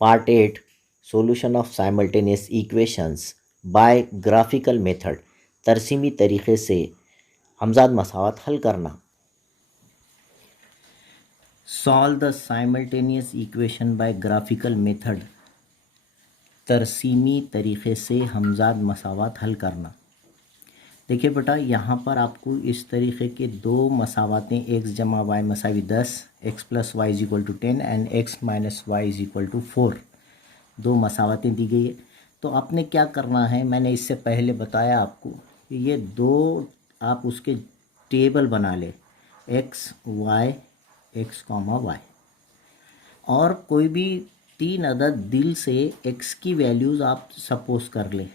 Part 8 solution of simultaneous equations by graphical method, तरसीमी तरीक़े से हमज़ाद मसावत हल करना। Solve the simultaneous equation by graphical method, तरसीमी तरीक़े से हमज़ाद मसावत हल करना। देखिए बेटा, यहाँ पर आपको इस तरीक़े के दो मसावतें x जमा वाई मसावी 10, x plus y is equal to 10 and x minus y is equal to 4 दो मसावतें दी गई है। तो आपने क्या करना है, मैंने इससे पहले बताया आपको कि ये दो आप उसके टेबल बना ले, x y x comma y, और कोई भी तीन अदद दिल से x की वैल्यूज़ आप सपोज कर ले,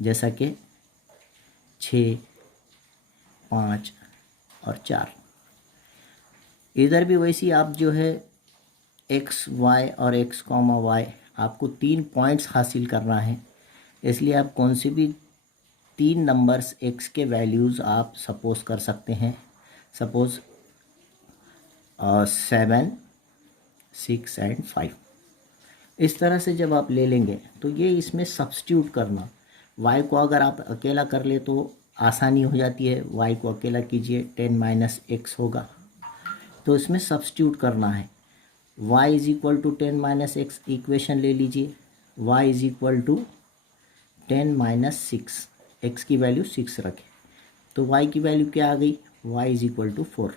जैसा कि 6, 5 और 4। इधर भी वैसी आप जो है x y और x कॉमा वाई, आपको 3 पॉइंट्स हासिल करना है, इसलिए आप कौन से भी 3 नंबर्स x के वैल्यूज़ आप सपोज कर सकते हैं। Suppose 7, 6 and 5। इस तरह से जब आप ले लेंगे तो ये इसमें सब्स्टिट्यूट करना। y को अगर आप अकेला कर ले तो आसानी हो जाती है, y को अकेला कीजिए 10 माइनस x होगा, तो इसमें सब्स्टिट्यूट करना है। y is equal to 10 minus x equation ले लीजिए, y is equal to 10 minus 6, x की वैल्यू 6 रखें तो y की वैल्यू क्या आ गई, y इज इक्वल टू 4।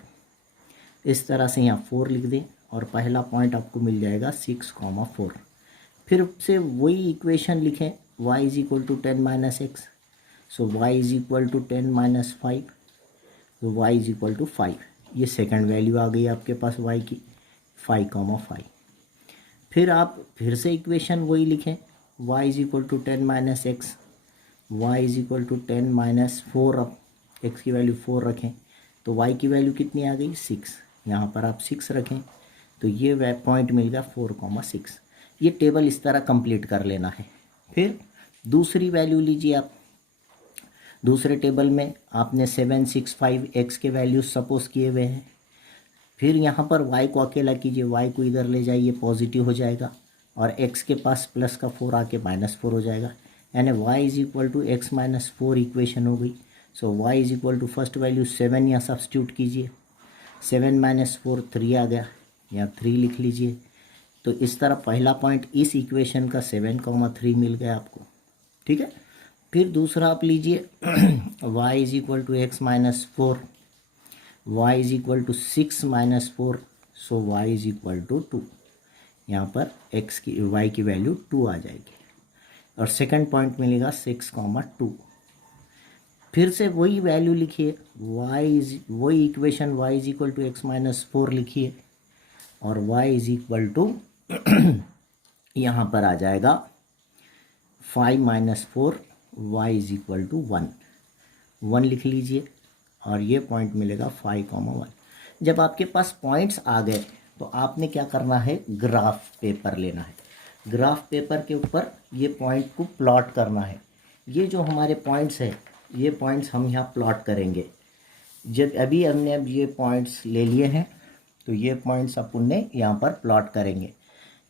इस तरह से यहाँ 4 लिख दें और पहला पॉइंट आपको मिल जाएगा 6,4। फिर से वही इक्वेशन लिखें, y is equal to 10 minus x, so y is equal to 10 minus 5, तो y इज इक्वल टू 5। ये सेकंड वैल्यू आ गई आपके पास y की 5,5। फिर आप फिर से इक्वेशन वही लिखें, y is equal to 10 minus x, y is equal to 10 minus 4, अब x की वैल्यू 4 रखें तो y की वैल्यू कितनी आ गई, 6। यहाँ पर आप 6 रखें तो ये पॉइंट मिल गया 4,6। ये टेबल इस तरह कंप्लीट कर लेना है। फिर दूसरी वैल्यू लीजिए आप, दूसरे टेबल में आपने 7, 6, 5 x के वैल्यूज सपोज किए हुए हैं। फिर यहाँ पर y को अकेला कीजिए, y को इधर ले जाइए, पॉजिटिव हो जाएगा, और x के पास प्लस का 4 आके -4 हो जाएगा, यानी y is equal to x minus 4 equation हो गई। So y is equal to first value 7 यहाँ सब्स्टिट्यूट कीजिए, 7 माइनस 4 3 आ गया, यहाँ 3 लिख लीजिए। तो इस तरह पहला पॉइंट इस इक्वेशन का 7,3 मिल गया आपको, ठीक है। फिर दूसरा आप लीजिए y is equal to x minus 4, y is equal to 6 minus 4, so y is equal to 2। यहाँ पर x की y की वैल्यू 2 आ जाएगी, और सेकंड पॉइंट मिलेगा 6,2। फिर से वही वैल्यू लिखिए, वही equation y is equal to x minus 4 लिखिए, और y इज इक्वल टू यहाँ पर आ जाएगा 5 minus 4, y is equal to 1 लिख लीजिए, और ये पॉइंट मिलेगा 5,1। जब आपके पास पॉइंट्स आ गए तो आपने क्या करना है, ग्राफ पेपर लेना है। ग्राफ पेपर के ऊपर ये पॉइंट को प्लॉट करना है। ये जो हमारे पॉइंट्स है, ये पॉइंट्स हम यहाँ प्लॉट करेंगे। जब अभी हमने ये पॉइंट्स ले लिए हैं तो ये पॉइंट्स अपन ने यहाँ पर प्लॉट करेंगे।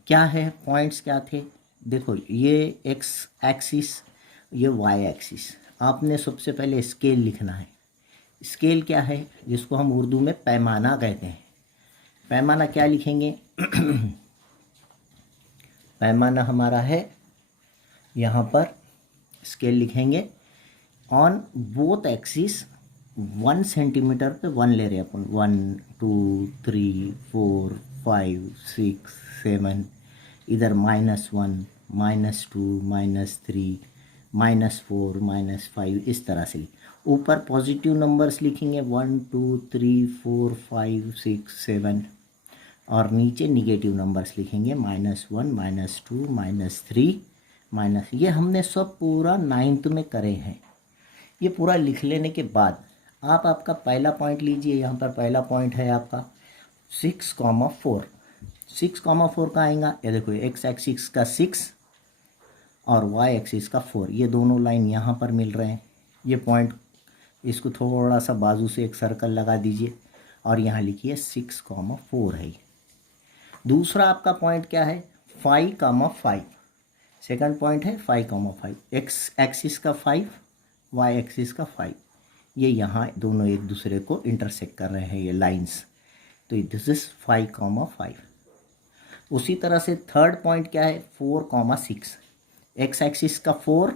क्या है पॉइंट्स, क्या थे, देखो ये एक्स एक्सिस, ये वाई एक्सिस। आपने सबसे पहले स्केल लिखना है। स्केल क्या है, जिसको हम उर्दू में पैमाना कहते हैं। पैमाना क्या लिखेंगे पैमाना हमारा है, यहाँ पर स्केल लिखेंगे ऑन बोथ एक्सिस 1 सेंटीमीटर पे 1 ले रहे हैं अपन, 1, 2, 3, 4, 5, 6, 7, इधर -1, -2, -3, -4, -5, इस तरह से। ऊपर पॉजिटिव नंबर्स लिखेंगे 1, 2, 3, 4, 5, 6, 7, और नीचे निगेटिव नंबर्स लिखेंगे -1, -2, -3, ये हमने सब पूरा 9th में करे हैं। ये पूरा लिख लेने के बाद आप आपका पहला पॉइंट लीजिए। यहाँ पर पहला पॉइंट है आपका 6,4। 6,4 का आएगा, ये देखो एक्स एक्सिस का 6 और वाई एक्सिस का 4, ये दोनों लाइन यहाँ पर मिल रहे हैं। ये पॉइंट, इसको थोड़ा सा बाजू से एक सर्कल लगा दीजिए और यहाँ लिखिए 6,4 है। दूसरा आपका पॉइंट क्या है, 5, सेकंड पॉइंट है 5, एक्स एक्सिस का 5, वाई एक्सिस का 5, ये यहाँ दोनों एक दूसरे को इंटरसेक्ट कर रहे हैं ये लाइंस, तो दिस इज 5, उसी तरह से थर्ड पॉइंट क्या है 4, एक्स एक्सिस का 4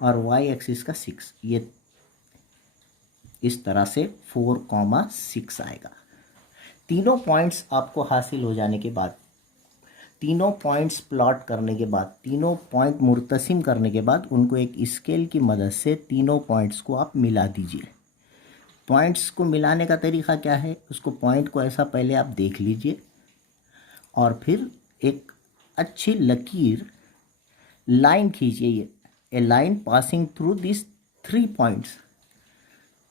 और वाई एक्सिस का 6, ये इस तरह से 4, आएगा। तीनों पॉइंट्स आपको हासिल हो जाने के बाद, तीनों पॉइंट्स प्लॉट करने के बाद, तीनों पॉइंट मुर्तसिम करने के बाद उनको एक स्केल की मदद से तीनों पॉइंट्स को आप मिला दीजिए। पॉइंट्स को मिलाने का तरीका क्या है, उसको पॉइंट को ऐसा पहले आप देख लीजिए और फिर एक अच्छी लकीर लाइन खींचिए, a line passing through this 3 points,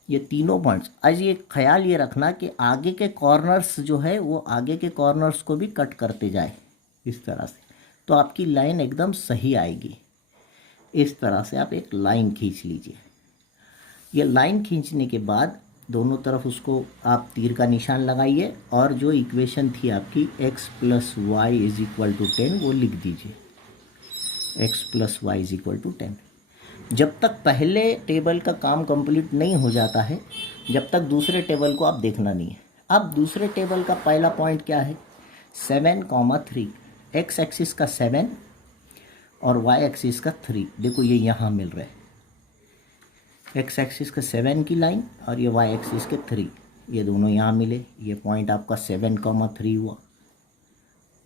ये तीनों पॉइंट्स। आज ये ख्याल ये रखना कि आगे के कॉर्नर्स जो है वो आगे के कॉर्नर्स को भी कट करते जाए इस तरह से, तो आपकी लाइन एकदम सही आएगी। इस तरह से आप एक लाइन खींच लीजिए। ये लाइन खींचने के बाद दोनों तरफ उसको आप तीर का निशान लगाइए और जो इक्वेशन थी आपकी x + y = 10 वो लिख दीजिए, x + y = 10। जब तक पहले टेबल का काम कंप्लीट नहीं हो जाता है, जब तक दूसरे टेबल को आप देखना नहीं है। अब दूसरे टेबल का पहला पॉइंट क्या है 7, 3, एक्स एक्सिस का 7 और वाई एक्सिस का 3, देखो ये यहाँ मिल रहा है, एक्स एक्सिस का 7 की लाइन और ये वाई एक्सिस के 3, ये दोनों यहाँ मिले, ये पॉइंट आपका 7, 3 हुआ,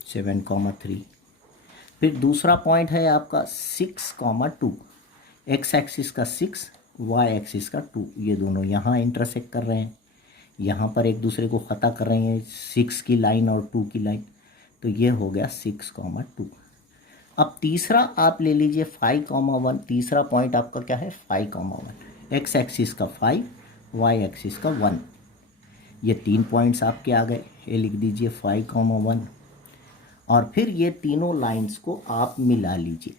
7, 3। फिर दूसरा पॉइंट है आपका 6, 2, एक्स एक्सिस का 6, वाई एक्सिस का 2, ये दोनों यहाँ इंटरसेक्ट कर रहे हैं, यहाँ पर एक दूसरे को ख़ता कर रहे हैं 6 की लाइन और 2 की लाइन, तो ये हो गया 6, 2। अब तीसरा आप ले लीजिए 5, 1, तीसरा पॉइंट आपका क्या है 5, 1, एक्स एक्सिस का 5, वाई एक्सिस का 1, ये 3 पॉइंट्स आपके आ गए, ये लिख दीजिए 5, 1 और फिर ये तीनों लाइंस को आप मिला लीजिए,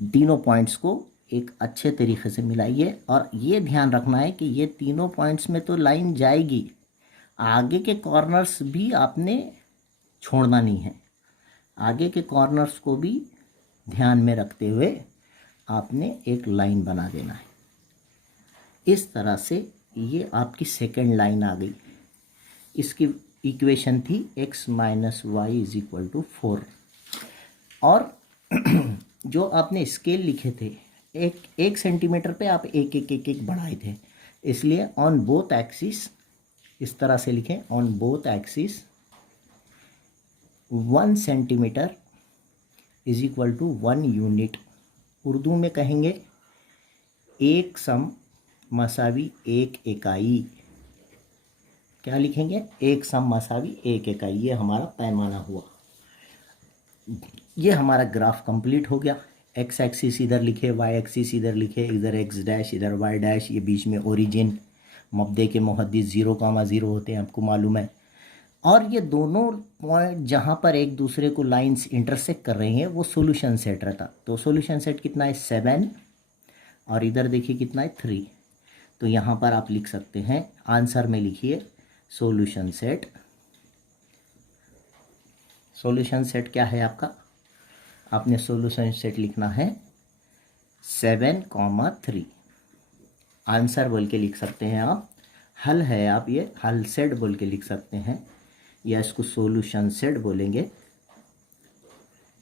तीनों पॉइंट्स को एक अच्छे तरीके से मिलाइए और ये ध्यान रखना है कि ये तीनों पॉइंट्स में तो लाइन जाएगी, आगे के कॉर्नर्स भी आपने छोड़ना नहीं है, आगे के कॉर्नर्स को भी ध्यान में रखते हुए आपने एक लाइन बना देना है। इस तरह से ये आपकी सेकंड लाइन आ गई। इसकी इक्वेशन थी x - y = 4 और जो आपने स्केल लिखे थे एक सेंटीमीटर पे आप एक बढ़ाए थे, इसलिए ऑन बोथ एक्सिस इस तरह से लिखें, on both axis 1 centimetre = 1 unit. Urdu में कहेंगे एक सम मसावी एक इकाई, क्या लिखेंगे एक सम मसावी एक इकाई, ये हमारा पैमाना हुआ। ये हमारा ग्राफ कंप्लीट हो गया। एक्स एक्सिस इधर लिखे, वाई एक्सिस इधर लिखे, इधर एक्स डैश इधर वाई डैश, ये बीच में ओरिजिन, मब्दे के मुहद्दिस 0, 0 होते हैं आपको मालूम है, और ये दोनों पॉइंट जहाँ पर एक दूसरे को लाइंस इंटरसेक्ट कर रही हैं वो सॉल्यूशन सेट रहता। तो सॉल्यूशन सेट कितना है 7 और इधर देखिए कितना है 3, तो यहाँ पर आप लिख सकते हैं आंसर में लिखिए सॉल्यूशन सेट। सॉल्यूशन सेट क्या है आपका, आपने सॉल्यूशन सेट लिखना है 7, 3, आंसर बोल के लिख सकते हैं आप, हल है आप ये हल सेट बोल के लिख सकते हैं या इसको सॉल्यूशन सेट बोलेंगे,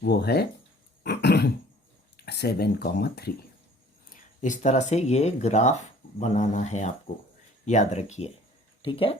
वो है 7, 3। इस तरह से ये ग्राफ बनाना है आपको, याद रखिए, ठीक है।